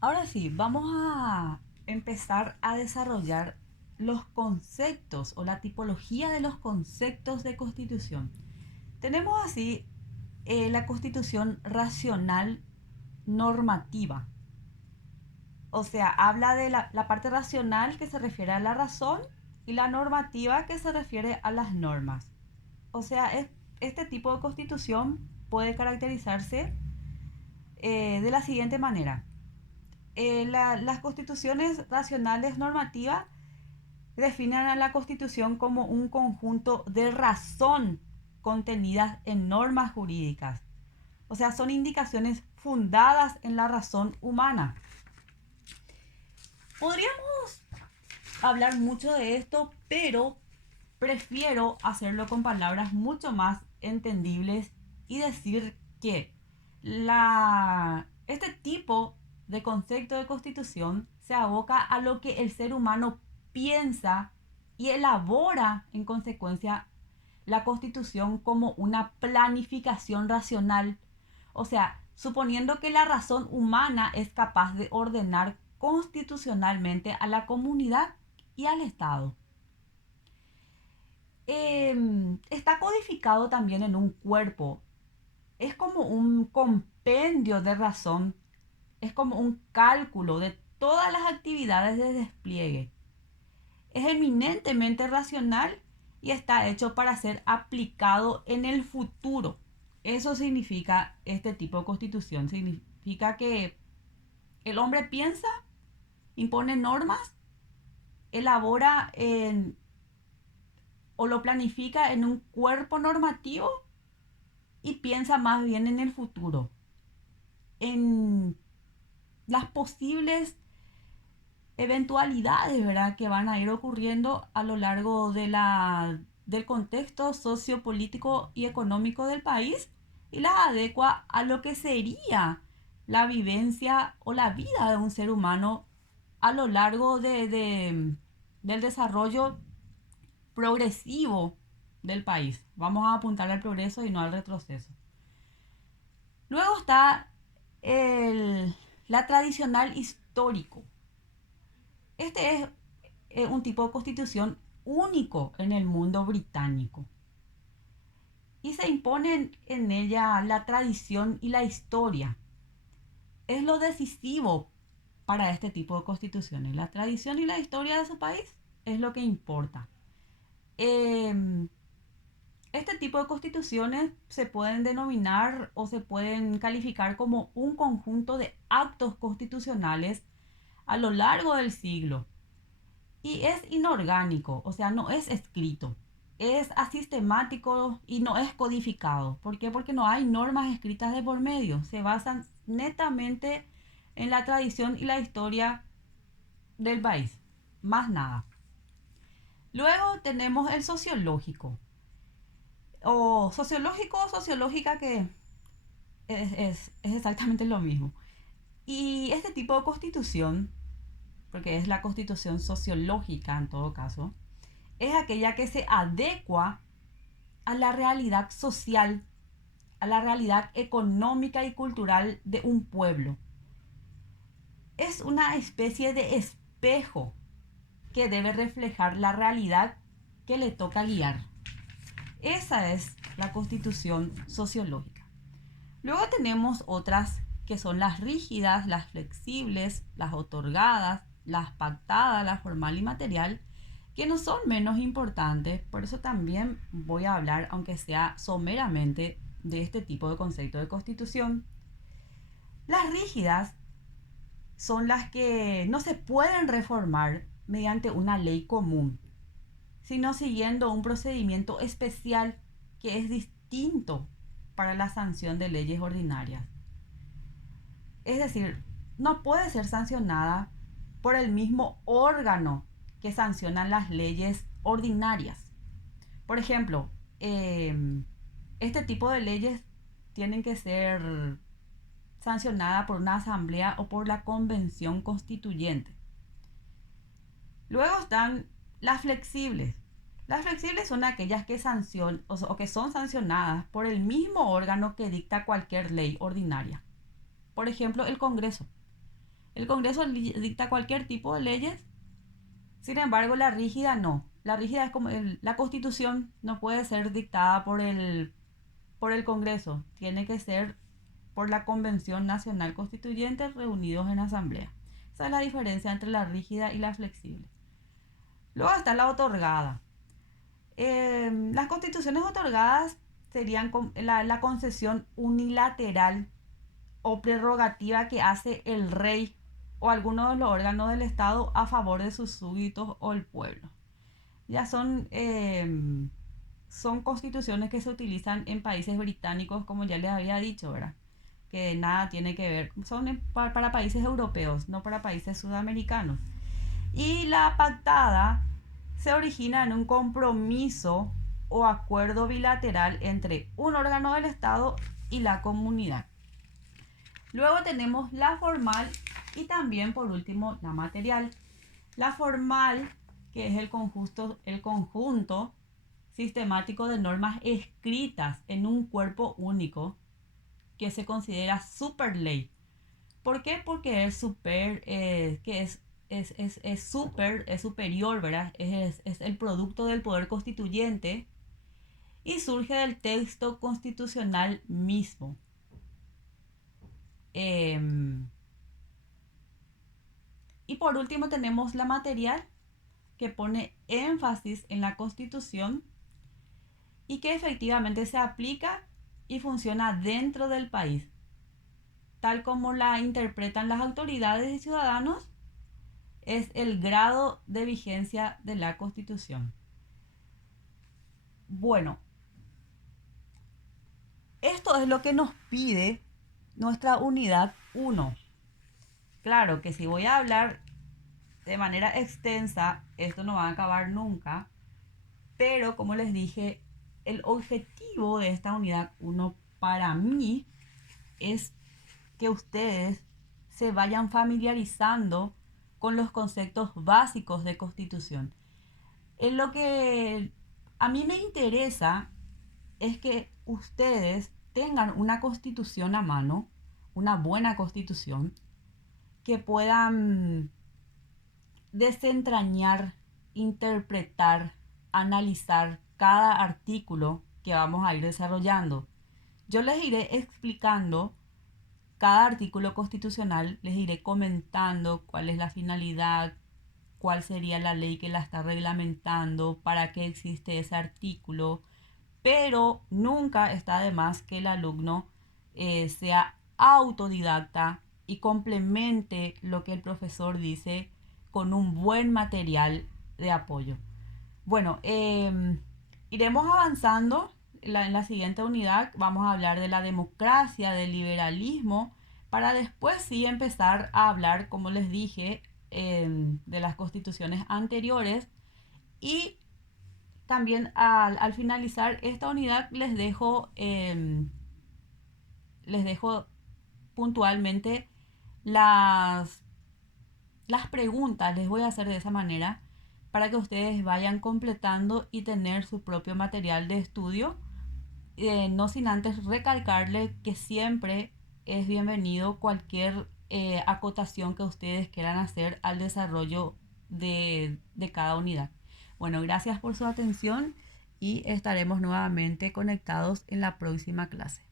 Ahora sí, vamos a empezar a desarrollar los conceptos o la tipología de los conceptos de constitución. Tenemos así la constitución racional normativa. O sea, habla de la parte racional que se refiere a la razón y la normativa que se refiere a las normas. O sea, este tipo de constitución puede caracterizarse de la siguiente manera. Las constituciones racionales normativas definen a la constitución como un conjunto de razón contenidas en normas jurídicas. O sea, son indicaciones fundadas en la razón humana. Podríamos hablar mucho de esto, pero prefiero hacerlo con palabras mucho más entendibles y decir que este tipo de concepto de constitución se aboca a lo que el ser humano piensa y elabora en consecuencia la constitución como una planificación racional. O sea, suponiendo que la razón humana es capaz de ordenar constitucionalmente a la comunidad y al Estado. Está codificado también en un cuerpo. Es como un compendio de razón, es como un cálculo de todas las actividades de despliegue. Es eminentemente racional y está hecho para ser aplicado en el futuro. Eso significa este tipo de constitución. Significa que el hombre piensa, impone normas, elabora o lo planifica en un cuerpo normativo y piensa más bien en el futuro, en las posibles eventualidades, ¿verdad?, que van a ir ocurriendo a lo largo del contexto sociopolítico y económico del país y las adecua a lo que sería la vivencia o la vida de un ser humano a lo largo del desarrollo progresivo del país. Vamos a apuntar al progreso y no al retroceso. Luego está el, la tradicional histórico. Este es un tipo de constitución único en el mundo británico. Y se imponen en ella la tradición y la historia. Es lo decisivo para este tipo de constituciones. La tradición y la historia de su país es lo que importa. Eh, este tipo de constituciones se pueden denominar o se pueden calificar como un conjunto de actos constitucionales a lo largo del siglo. Y es inorgánico, o sea, no es escrito. Es asistemático y no es codificado. ¿Por qué? Porque no hay normas escritas de por medio. Se basan netamente en la tradición y la historia del país. Más nada. Luego tenemos el sociológico. O sociológico o sociológica, que es exactamente lo mismo. Y este tipo de constitución, porque es la constitución sociológica en todo caso, es aquella que se adecua a la realidad social, a la realidad económica y cultural de un pueblo. Es una especie de espejo que debe reflejar la realidad que le toca guiar. Esa es la constitución sociológica. Luego tenemos otras que son las rígidas, las flexibles, las otorgadas, las pactadas, la formal y material, que no son menos importantes. Por eso también voy a hablar, aunque sea someramente, de este tipo de concepto de constitución. Las rígidas son las que no se pueden reformar mediante una ley común, sino siguiendo un procedimiento especial que es distinto para la sanción de leyes ordinarias. Es decir, no puede ser sancionada por el mismo órgano que sancionan las leyes ordinarias. Por ejemplo, este tipo de leyes tienen que ser sancionadas por una asamblea o por la convención constituyente. Luego están las flexibles. Las flexibles son aquellas que o que son sancionadas por el mismo órgano que dicta cualquier ley ordinaria. Por ejemplo, el Congreso. El Congreso dicta cualquier tipo de leyes, sin embargo la rígida no. La rígida es como la Constitución no puede ser dictada por el Congreso, tiene que ser por la Convención Nacional Constituyente reunidos en asamblea. Esa es la diferencia entre la rígida y la flexible. Luego está la otorgada. Las constituciones otorgadas serían la concesión unilateral o prerrogativa que hace el rey o alguno de los órganos del Estado a favor de sus súbditos o el pueblo. Ya son constituciones que se utilizan en países británicos, como ya les había dicho, ¿verdad? Que nada tiene que ver, son para países europeos, no para países sudamericanos. Y la pactada se origina en un compromiso o acuerdo bilateral entre un órgano del Estado y la comunidad. Luego tenemos la formal y también por último la material. La formal, que es el conjunto sistemático de normas escritas en un cuerpo único que se considera superley. ¿Por qué? Porque es superior, ¿verdad? Es el producto del poder constituyente y surge del texto constitucional mismo. Y por último tenemos la material, que pone énfasis en la Constitución y que efectivamente se aplica y funciona dentro del país, tal como la interpretan las autoridades y ciudadanos. Es el grado de vigencia de la Constitución. Bueno, esto es lo que nos pide nuestra unidad 1. Claro que si voy a hablar de manera extensa, esto no va a acabar nunca, pero como les dije, el objetivo de esta unidad 1 para mí es que ustedes se vayan familiarizando con los conceptos básicos de Constitución. En lo que a mí me interesa es que ustedes tengan una Constitución a mano, una buena Constitución, que puedan desentrañar, interpretar, analizar cada artículo que vamos a ir desarrollando. Yo les iré explicando cada artículo constitucional, les iré comentando cuál es la finalidad, cuál sería la ley que la está reglamentando, para qué existe ese artículo, pero nunca está de más que el alumno sea autodidacta y complemente lo que el profesor dice con un buen material de apoyo. Bueno, iremos avanzando. En la siguiente unidad vamos a hablar de la democracia, del liberalismo, para después sí empezar a hablar, como les dije, de las constituciones anteriores. Y también al finalizar esta unidad les dejo puntualmente las preguntas, les voy a hacer de esa manera para que ustedes vayan completando y tener su propio material de estudio, no sin antes recalcarle que siempre es bienvenido cualquier acotación que ustedes quieran hacer al desarrollo de cada unidad. Bueno, gracias por su atención y estaremos nuevamente conectados en la próxima clase.